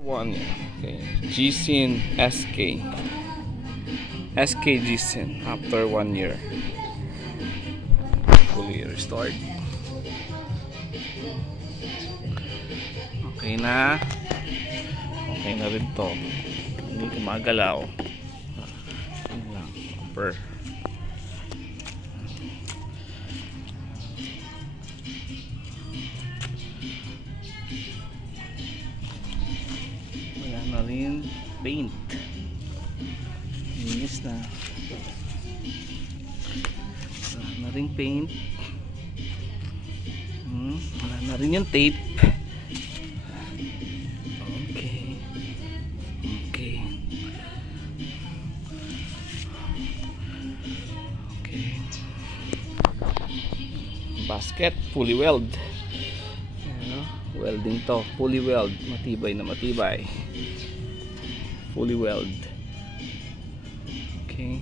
One, okay. G-Sin SK G-Sin after 1 year fully restored. Okay na rin to, hindi gumagalaw. Yun lang, upper. Na rin paint, linis na. Wala na rin paint, wala na rin yung tape. Okay, basket fully weld. Welding to, fully weld, matibay na matibay, fully weld. Okay,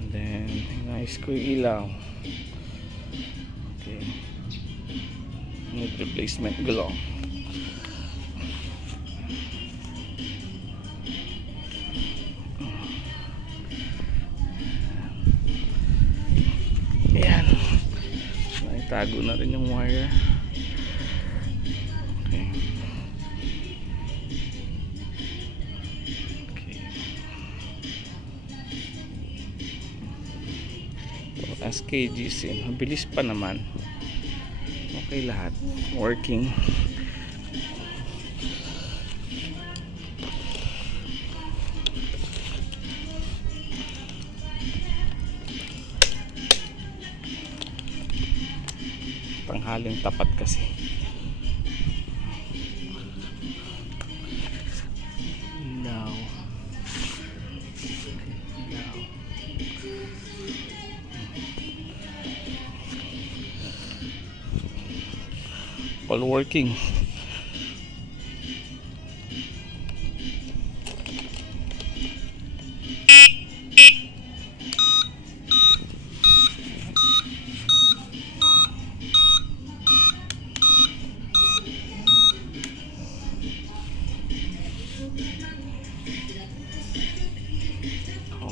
and then nice ko yung ilaw. Okay, need replacement gulong. Ayan, naitago na rin yung wire. SK G-Sin, mabilis pa naman. Okay lahat, working. Tanghaling tapat kasi. All working.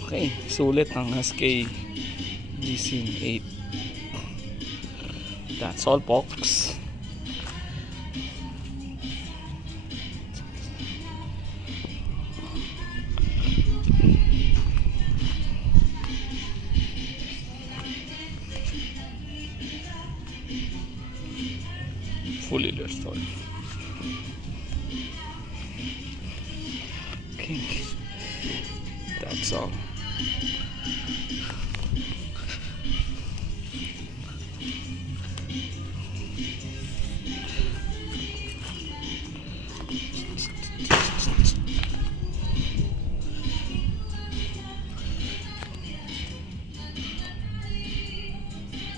Okay, sulit ang SK G-Sin 8. That's all, folks. Fully restored. Okay, that's all.